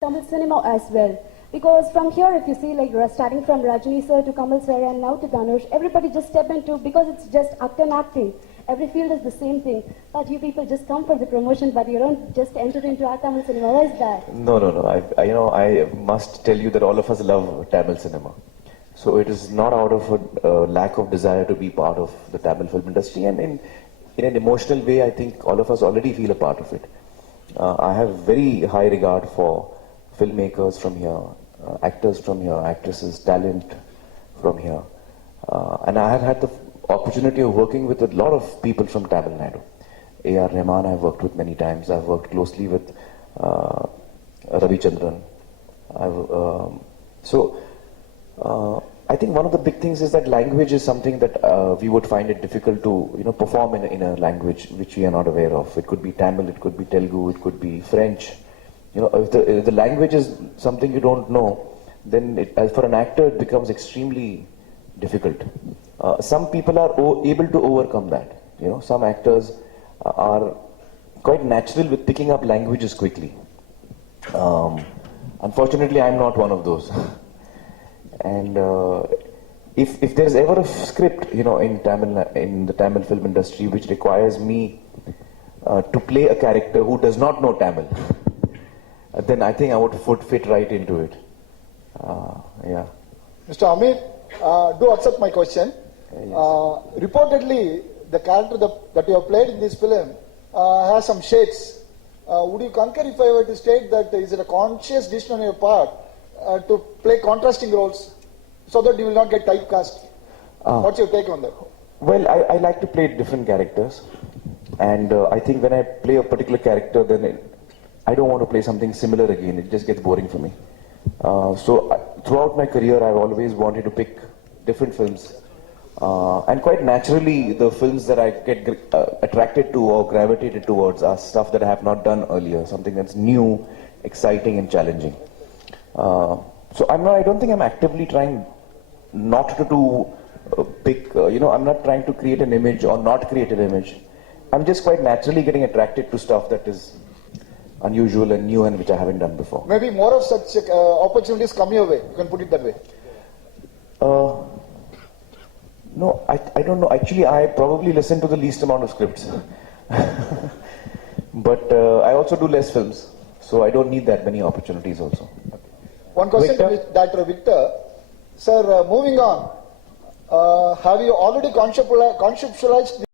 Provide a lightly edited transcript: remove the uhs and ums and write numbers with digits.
Tamil cinema as well. Because from here, if you see, like starting from Rajini sir to Kamal sir and now to Dhanush, everybody just step into, because it's just act and acting. Every field is the same thing. But you people just come for the promotion, but you don't just enter into our Tamil cinema. Why is that? No. I must tell you that all of us love Tamil cinema. So it is not out of a lack of desire to be part of the Tamil film industry, and in an emotional way, I think all of us already feel a part of it. I have very high regard for filmmakers from here, actors from here, actresses, talent from here. And I have had the opportunity of working with a lot of people from Tamil Nadu. A.R. Rahman I've worked with many times. I've worked closely with Ravi Chandran. I think one of the big things is that language is something that we would find it difficult to perform in a language which we are not aware of. It could be Tamil, it could be Telugu, it could be French. If the language is something you don't know, then as for an actor it becomes extremely difficult. Some people are able to overcome that. Some actors are quite natural with picking up languages quickly. Unfortunately, I'm not one of those. And if there's ever a script, in the Tamil film industry, which requires me to play a character who does not know Tamil, then I think I would fit right into it. Yeah. Mr. Amit, do accept my question. Yes. Reportedly, the character that you have played in this film has some shades. Would you concur if I were to state that is it a conscious decision on your part to play contrasting roles so that you will not get typecast? What's your take on that? Well, I like to play different characters, and I think when I play a particular character, then I don't want to play something similar again. It just gets boring for me. Throughout my career, I've always wanted to pick different films, and quite naturally, the films that I get attracted to or gravitated towards are stuff that I have not done earlier, something that's new, exciting, and challenging. I don't think I'm actively trying not to pick, I'm not trying to create an image or not create an image. I'm just quite naturally getting attracted to stuff that is unusual and new and which I haven't done before. Maybe more of such opportunities come your way. You can put it that way. No, I don't know. Actually, I probably listen to the least amount of scripts. But I also do less films, so I don't need that many opportunities also. One question to Dr. Victor. Sir, moving on, have you already conceptualized